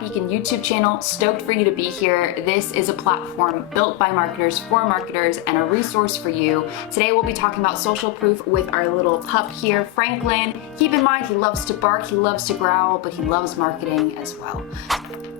Adbeacon YouTube channel. Stoked for you to be here. This is a platform built by marketers for marketers and a resource for you. Today we'll be talking about social proof with our little pup here, Franklin. Keep in mind he loves to bark, he loves to growl, but he loves marketing as well.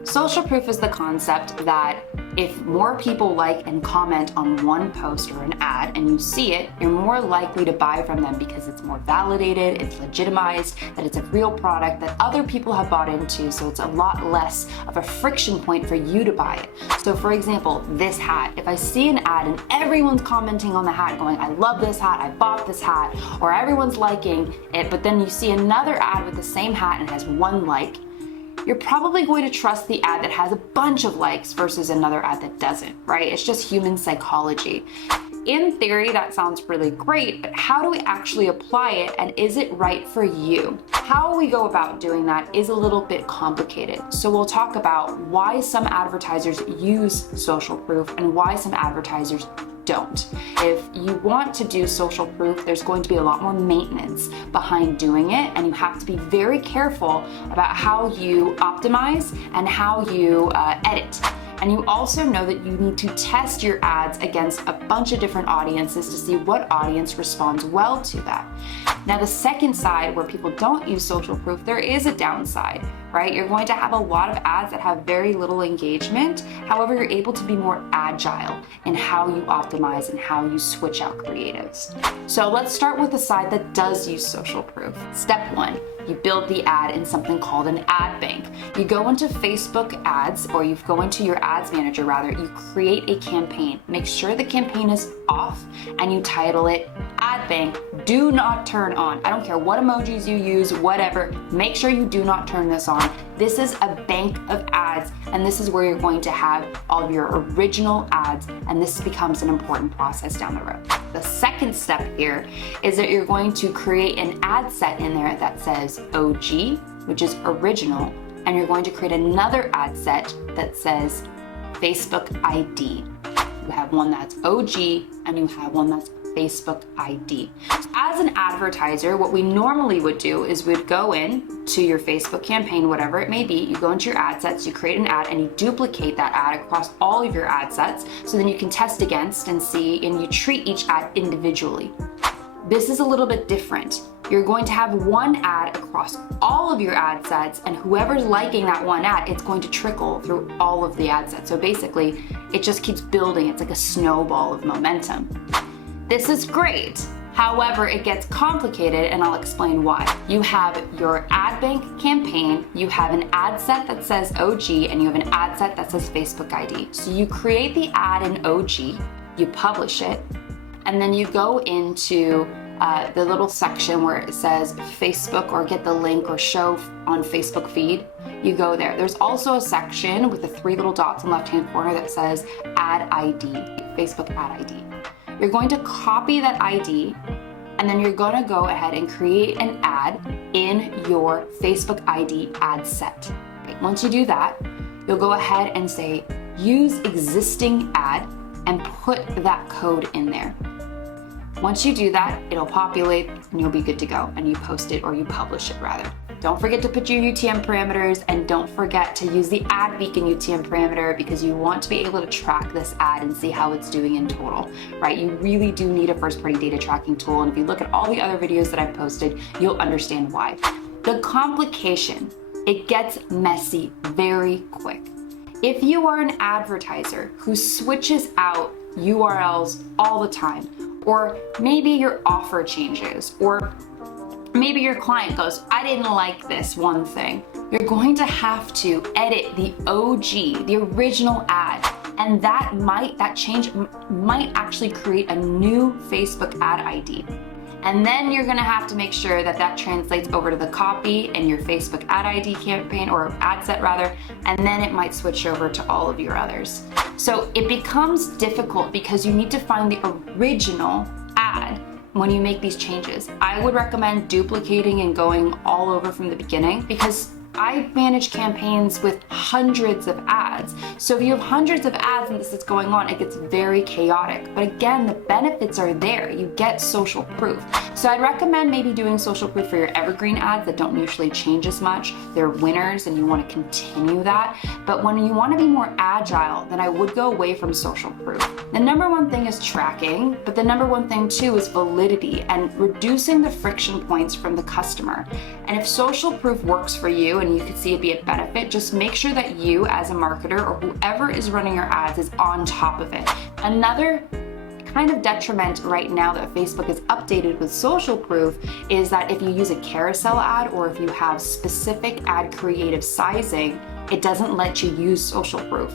Social proof is the concept that if more people like and comment on one post or an ad and you see it, you're more likely to buy from them because it's more validated, it's legitimized, that it's a real product that other people have bought into, so it's a lot less of a friction point for you to buy it. So for example, this hat, if I see an ad and everyone's commenting on the hat going, I love this hat, I bought this hat, or everyone's liking it, but then you see another ad with the same hat and it has one like, you're probably going to trust the ad that has a bunch of likes versus another ad that doesn't, right? It's just human psychology. In theory, that sounds really great, but how do we actually apply it, and is it right for you? How we go about doing that is a little bit complicated. So we'll talk about why some advertisers use social proof and why some advertisers don't. If you want to do social proof, there's going to be a lot more maintenance behind doing it, and you have to be very careful about how you optimize and how you edit. And you also know that you need to test your ads against a bunch of different audiences to see what audience responds well to that. Now, the second side, where people don't use social proof, there is a downside, right? You're going to have a lot of ads that have very little engagement. However, you're able to be more agile in how you optimize and how you switch out creatives. So let's start with the side that does use social proof. Step one, you build the ad in something called an ad bank. You go into Facebook ads, or you go into your ads manager rather, you create a campaign. Make sure the campaign is off and you title it ad bank. Do not turn on. I don't care what emojis you use, whatever. Make sure you do not turn this on. This is a bank of ads, and this is where you're going to have all of your original ads, and this becomes an important process down the road. The second step here is that you're going to create an ad set in there that says OG, which is original, and you're going to create another ad set that says Facebook ID. You have one that's OG and you have one that's Facebook ID. As an advertiser, what we normally would do is we'd go in to your Facebook campaign, whatever it may be, you go into your ad sets, you create an ad, and you duplicate that ad across all of your ad sets, so then you can test against and see, and you treat each ad individually. This is a little bit different. You're going to have one ad across all of your ad sets, and whoever's liking that one ad, it's going to trickle through all of the ad sets. So basically, it just keeps building. It's like a snowball of momentum. This is great. However, it gets complicated, and I'll explain why. You have your ad bank campaign, you have an ad set that says OG, and you have an ad set that says Facebook ID. So you create the ad in OG, you publish it, and then you go into the little section where it says Facebook or get the link or show on Facebook feed. You go there. There's also a section with the three little dots in the left-hand corner that says Ad ID, Facebook Ad ID. You're going to copy that ID, and then you're going to go ahead and create an ad in your Facebook ID ad set. Okay. Once you do that, you'll go ahead and say use existing ad and put that code in there. Once you do that, it'll populate and you'll be good to go, and you post it, or you publish it rather. Don't forget to put your UTM parameters, and don't forget to use the Adbeacon UTM parameter, because you want to be able to track this ad and see how it's doing in total, right? You really do need a first-party data tracking tool, and if you look at all the other videos that I've posted, you'll understand why. The complication, it gets messy very quick. If you are an advertiser who switches out URLs all the time, or maybe your offer changes, or maybe your client goes, I didn't like this one thing, you're going to have to edit the OG, the original ad, and that change might actually create a new Facebook ad ID. And then you're gonna have to make sure that that translates over to the copy in your Facebook ad ID campaign, or ad set rather, and then it might switch over to all of your others. So it becomes difficult because you need to find the original ad when you make these changes. I would recommend duplicating and going all over from the beginning, because I manage campaigns with hundreds of ads. So if you have hundreds of ads and this is going on, it gets very chaotic. But again, the benefits are there. You get social proof. So I'd recommend maybe doing social proof for your evergreen ads that don't usually change as much. They're winners and you want to continue that. But when you want to be more agile, then I would go away from social proof. The number one thing is tracking, but the number one thing too is validity and reducing the friction points from the customer. And if social proof works for you and you could see it be a benefit, just make sure that you as a marketer or whoever is running your ads is on top of it. Another kind of detriment right now that Facebook has updated with social proof is that if you use a carousel ad or if you have specific ad creative sizing, it doesn't let you use social proof.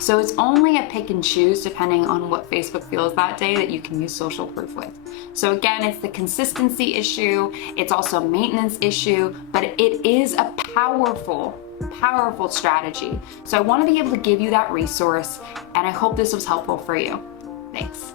So it's only a pick and choose depending on what Facebook feels that day that you can use social proof with. So again, it's the consistency issue, it's also a maintenance issue, but it is a powerful strategy. So I want to be able to give you that resource, and I hope this was helpful for you. Thanks.